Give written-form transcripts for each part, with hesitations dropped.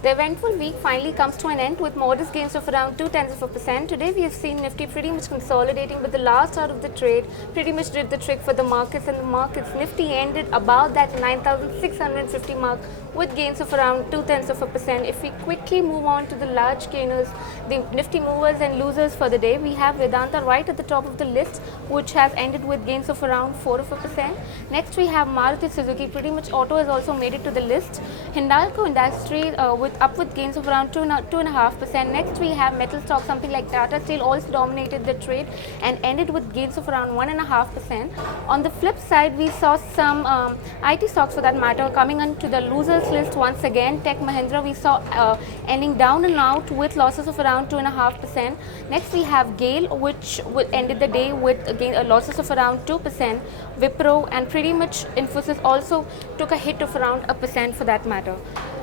The eventful week finally comes to an end with modest gains of around 0.2%. Today we have seen Nifty pretty much consolidating, but the last hour of the trade pretty much did the trick for the markets, and the markets Nifty ended about that 9,650 mark with gains of around 0.2%. If we quickly move on to the large gainers, the Nifty movers and losers for the day, we have Vedanta right at the top of the list, which has ended with gains of around 4%. Next we have Maruti Suzuki, pretty much auto has also made it to the list. Hindalco Industries with gains of around 2.5%. Next we have metal stocks, something like Tata Steel also dominated the trade and ended with gains of around 1.5%. On the flip side, we saw some IT stocks for that matter coming onto the losers list once again. Tech Mahindra we saw ending down and out with losses of around 2.5%. Next we have GAIL, which ended the day with losses of around 2%. Wipro and pretty much Infosys also took a hit of around 1% for that matter.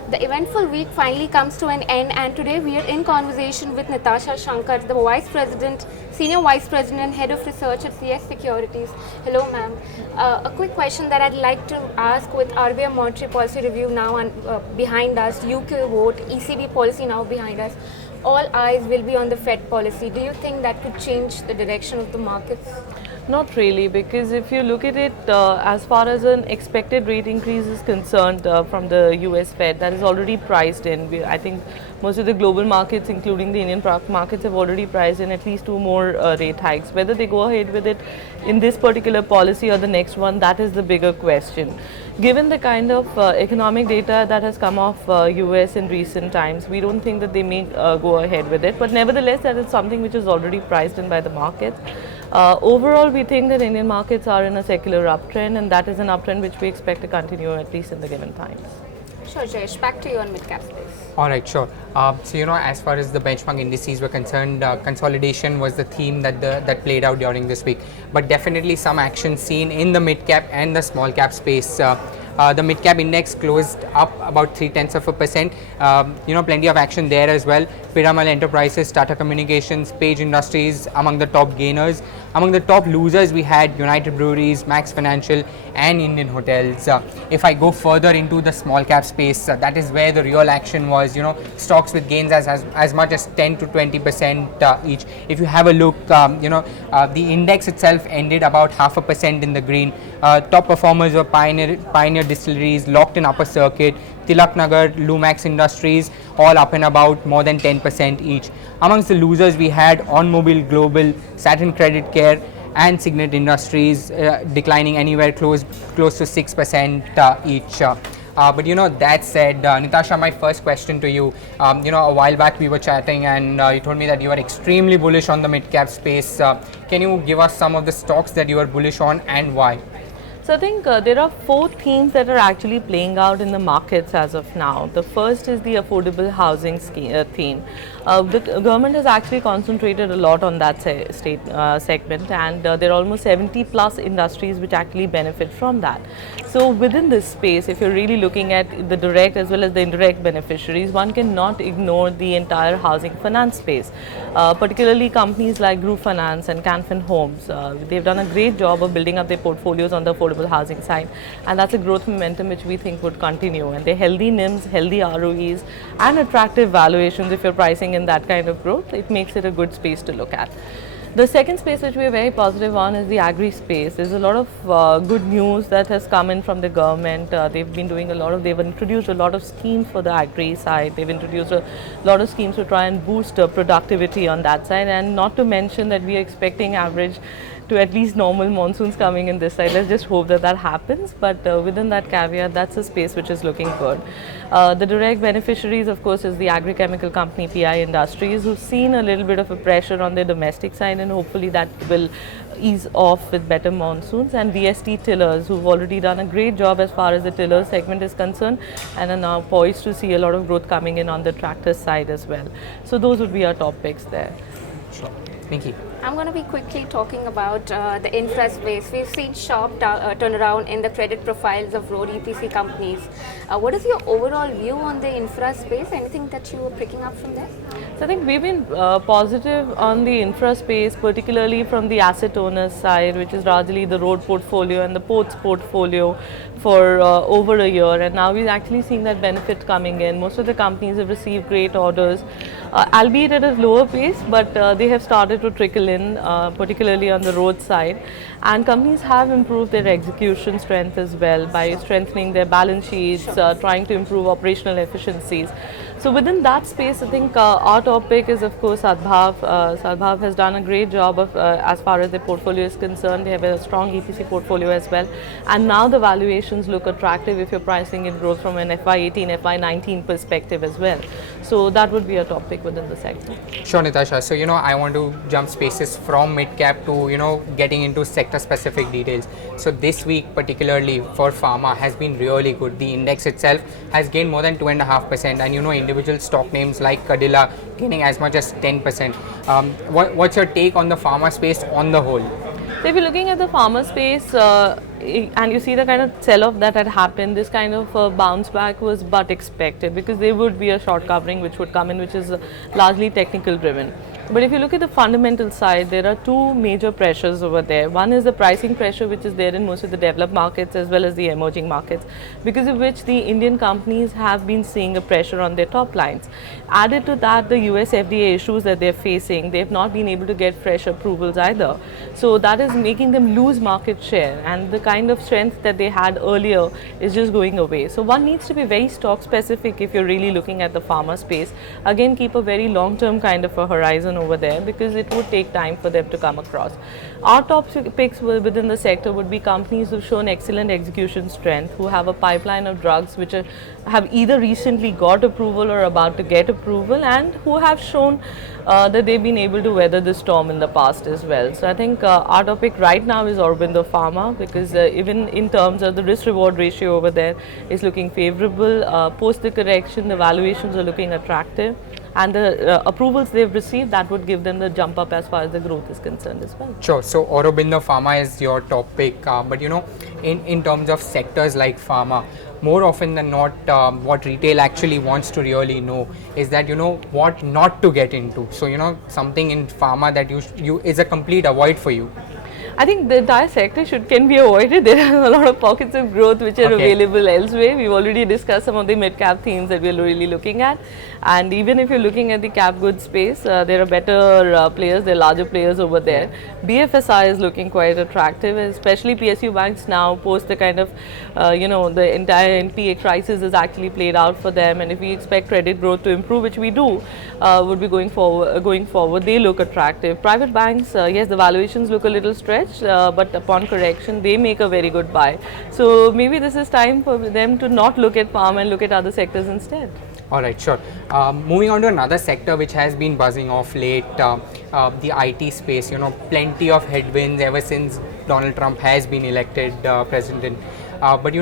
The eventful week finally comes to an end, and today we are in conversation with Natasha Shankar, the Senior Vice President, Head of Research at CS Securities. Hello, ma'am. A quick question that I'd like to ask with RBI monetary policy review now and behind us, UK vote, ECB policy now behind us, all eyes will be on the Fed policy. Do you think that could change the direction of the markets? Not really, because if you look at it as far as an expected rate increase is concerned from the US Fed, that is already priced in. I think most of the global markets, including the Indian markets, have already priced in at least 2 more rate hikes. Whether they go ahead with it in this particular policy or the next one, that is the bigger question. Given the kind of economic data that has come off US in recent times, we don't think that they may go ahead with it. But nevertheless, that is something which is already priced in by the markets. Overall, we think that Indian markets are in a secular uptrend, and that is an uptrend which we expect to continue at least in the given times. Sure, Jayesh. Back to you on Midcaps, please. All right, sure. As far as the benchmark indices were concerned, consolidation was the theme that played out during this week. But definitely some action seen in the mid-cap and the small-cap space. The mid-cap index closed up about 0.3%. Plenty of action there as well. Piramal Enterprises, Tata Communications, Page Industries among the top gainers. Among the top losers, we had United Breweries, Max Financial, and Indian Hotels. If I go further into the small-cap space, that is where the real action was. Stocks with gains as much as 10 to 20% each. If you have a look, the index itself ended about 0.5% in the green. Top performers were Pioneer Distilleries, locked in upper circuit, Tilak Nagar, Lumax Industries, all up and about more than 10% each. Amongst the losers, we had Onmobile Global, Saturn Credit Care, and Signet Industries declining anywhere close to 6% each. But that said, Natasha, my first question to you, a while back we were chatting and you told me that you are extremely bullish on the mid-cap space. Can you give us some of the stocks that you are bullish on and why? So I think there are 4 themes that are actually playing out in the markets as of now. The first is the affordable housing theme. The government has actually concentrated a lot on that segment, and there are almost 70 plus industries which actually benefit from that. So within this space, if you're really looking at the direct as well as the indirect beneficiaries, one cannot ignore the entire housing finance space, particularly companies like Group Finance and Canfin Homes. They've done a great job of building up their portfolios on the affordable housing side, and that's a growth momentum which we think would continue. And they're healthy NIMs, healthy ROEs, and attractive valuations. If you're pricing in that kind of growth, it makes it a good space to look at. The second space which we are very positive on is the agri space. There's a lot of good news that has come in from the government. They've introduced a lot of schemes for the agri side. They've introduced a lot of schemes to try and boost productivity on that side, and not to mention that we are expecting average to at least normal monsoons coming in this side. Let's just hope that that happens, but within that caveat, that's a space which is looking good. The direct beneficiaries, of course, is the agri-chemical company PI Industries, who've seen a little bit of a pressure on their domestic side, and hopefully that will ease off with better monsoons. And VST Tillers, who've already done a great job as far as the tiller segment is concerned, and are now poised to see a lot of growth coming in on the tractor side as well. So those would be our top picks there. Sure. Thank you. I'm going to be quickly talking about the infra space. We've seen sharp turnaround in the credit profiles of road EPC companies. What is your overall view on the infra space? Anything that you were picking up from there? So I think we've been positive on the infra space, particularly from the asset owners side, which is largely the road portfolio and the ports portfolio for over a year. And now we're actually seeing that benefit coming in. Most of the companies have received great orders, albeit at a lower pace, but they have started to trickle in, particularly on the road side. And companies have improved their execution strength as well by strengthening their balance sheets, trying to improve operational efficiencies. So within that space, I think our topic is of course Sadbhav. Sadbhav has done a great job of as far as their portfolio is concerned. They have a strong EPC portfolio as well, and now the valuations look attractive if you're pricing in growth from an FY18, FY19 perspective as well. So that would be a topic within the sector. Sure, Natasha. So, I want to jump spaces from mid-cap to, getting into sector-specific details. So, this week, particularly for pharma, has been really good. The index itself has gained more than 2.5%, and, individual stock names like Cadila gaining as much as 10%. What's your take on the pharma space on the whole? So if you're looking at the pharma space and you see the kind of sell-off that had happened, this kind of bounce back was but expected, because there would be a short covering which would come in, which is largely technical driven. But if you look at the fundamental side, there are two major pressures over there. One is the pricing pressure, which is there in most of the developed markets as well as the emerging markets, because of which the Indian companies have been seeing a pressure on their top lines. Added to that, the US FDA issues that they're facing, they've not been able to get fresh approvals either. So that is making them lose market share, and the kind of strength that they had earlier is just going away. So one needs to be very stock specific if you're really looking at the pharma space. Again, keep a very long-term kind of a horizon over there, because it would take time for them to come across. Our top picks within the sector would be companies who've shown excellent execution strength, who have a pipeline of drugs which have either recently got approval or about to get approval, and who have shown that they've been able to weather the storm in the past as well. So I think our topic right now is Aurobindo Pharma, because even in terms of the risk reward ratio over there is looking favorable. Post the correction, the valuations are looking attractive, and the approvals they've received, that would give them the jump up as far as the growth is concerned as well. Sure. So Aurobindo Pharma is your top pick, but in terms of sectors like pharma, more often than not, what retail actually wants to really know is that what not to get into. So something in pharma that you is a complete avoid for you. I think the entire sector can be avoided. There are a lot of pockets of growth which are available elsewhere. We've already discussed some of the mid-cap themes that we're really looking at. And even if you're looking at the cap goods space, there are better players, there are larger players over there. BFSI is looking quite attractive, especially PSU banks now post the kind of, the entire NPA crisis is actually played out for them. And if we expect credit growth to improve, which we do, would be going forward, they look attractive. Private banks, yes, the valuations look a little stretched. But upon correction, they make a very good buy. So maybe this is time for them to not look at pharma and look at other sectors instead. All right, sure. Moving on to another sector which has been buzzing off late, the IT space. Plenty of headwinds ever since Donald Trump has been elected president. But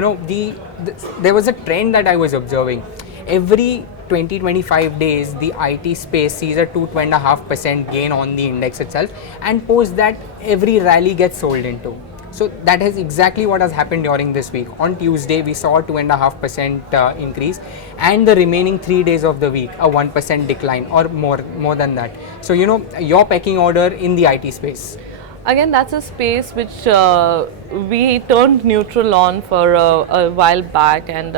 there was a trend that I was observing. Every 20-25 days, the IT space sees a 2.5% gain on the index itself, and post that every rally gets sold into. So that is exactly what has happened during this week. On Tuesday, we saw a 2.5% increase, and the remaining 3 days of the week, a 1% decline or more than that. So your pecking order in the IT space. Again, that's a space which we turned neutral on for a while back, and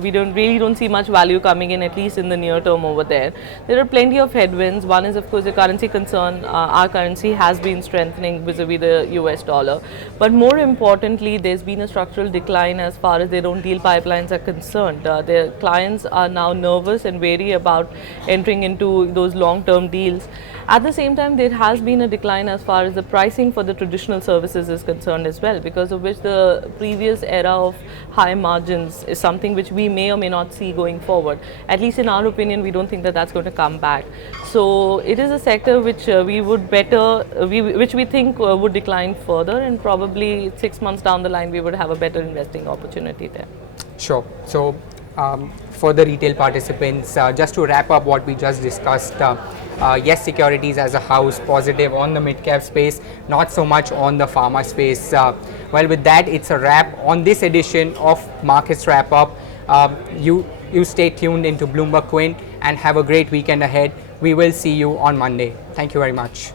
we don't see much value coming in, at least in the near term over there. There are plenty of headwinds. One is of course the currency concern. Our currency has been strengthening vis-a-vis the US dollar, but more importantly, there's been a structural decline as far as their own deal pipelines are concerned. Their clients are now nervous and wary about entering into those long-term deals. At the same time, there has been a decline as far as the pricing for the traditional services is concerned as well, because of which the previous era of high margins is something which we may or may not see going forward. At least in our opinion, we don't think that that's going to come back. So it is a sector which which we think would decline further, and probably 6 months down the line, we would have a better investing opportunity there. Sure. So for the retail participants, just to wrap up what we just discussed, Yes, securities as a house positive on the mid-cap space, not so much on the pharma space. Well, with that, it's a wrap on this edition of Markets Wrap Up. You stay tuned into Bloomberg Quint and have a great weekend ahead. We will see you on Monday. Thank you very much.